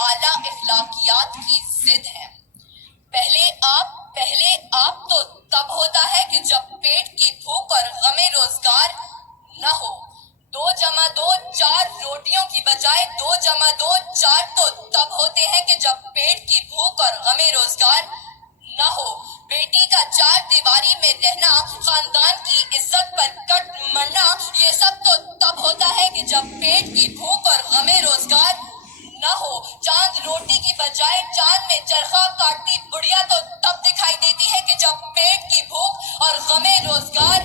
اعلیٰ اخلاقیات کی ضد ہیں۔ پہلے آپ تو تب ہوتا ہے کہ جب پیٹ کی بھوک اور غم روزگار نہ ہو۔ 2+2 4 روٹیوں کی بجائے 2+2 4 تو تب ہوتے ہیں کہ جب پیٹ کی بھوک اور غم روزگار نہ ہو۔ بیٹی کا 4 دیواری میں رہنا، خاندان کی عزت پر کٹ مرنا، یہ سب تو تب ہوتا ہے کہ جب پیٹ کی بھوک اور غم روزگار نہ ہو۔ چاند روٹی کی بجائے چاند میں چرخا کاٹتی بڑھیا تو تب دکھائی دیتی ہے کہ جب پیٹ کی بھوک اور غم روزگار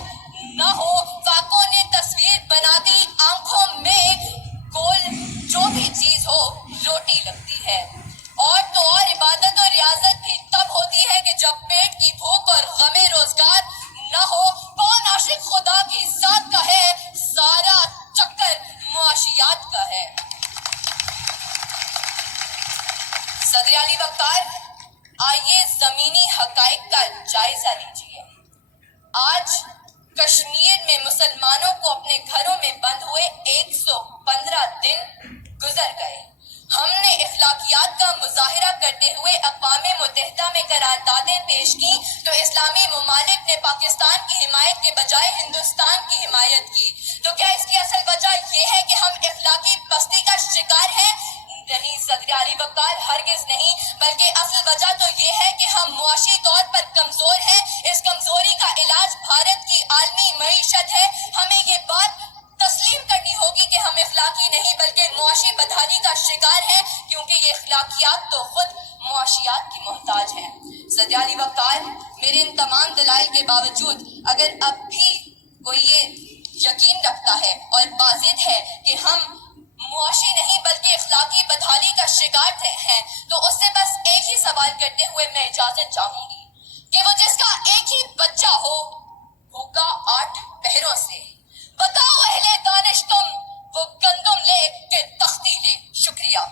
نہ ہو۔ فاقوں نے تصویر بنا دی آنکھوں میں، گول جو بھی چیز ہو روٹی لگتی ہے۔ اور تو اور عبادت اور ریاضت بھی تب ہوتی ہے کہ جب پیٹ کی بھوک اور غم روزگار نہ ہو۔ کون عاشق خدا کی ذات کا ہے، سارا چکر معاشیات کا ہے۔ صدر علی وقار، آئیے زمینی حقائق کا جائزہ لیجیے۔ آج کشمیر میں مسلمانوں کو اپنے گھروں میں بند ہوئے 115 دن گزر گئے۔ ہم نے اخلاقیات کا مظاہرہ کرتے ہوئے اقوام متحدہ میں قراردادیں پیش کی تو اسلامی ممالک نے پاکستان کی حمایت کے بجائے ہندوستان کی حمایت کی۔ تو کیا اس کی اصل وجہ یہ ہے کہ ہم اخلاقی پستی کا شکار ہیں؟ نہیں صدر علی وقار، ہرگز نہیں، بلکہ اصل وجہ تو یہ ہے کہ ہم معاشی طور پر کمزور ہیں۔ اس کمزوری کا علاج بھارت کی عالمی معیشت ہے۔ ہمیں یہ بات تسلیم کرنی ہوگی کہ ہم اخلاقی نہیں بلکہ معاشی بدحالی کا شکار ہیں، کیونکہ یہ اخلاقیات تو خود معاشیات کی محتاج ہیں۔ صدر علی وقار، میرے ان تمام دلائل کے باوجود اگر اب بھی کوئی یہ یقین رکھتا ہے اور باضد ہے کہ ہم معاشی نہیں بلکہ اخلاقی بدحالی کا شکار ہیں، تو اس سے بس ایک ہی سوال کرتے ہوئے میں اجازت چاہوں گی کہ وہ جس کا ایک ہی بچہ ہو بھوکا 8 پہروں سے، بتاؤ اہل دانش تم وہ گندم لے کہ تختی لے۔ شکریہ۔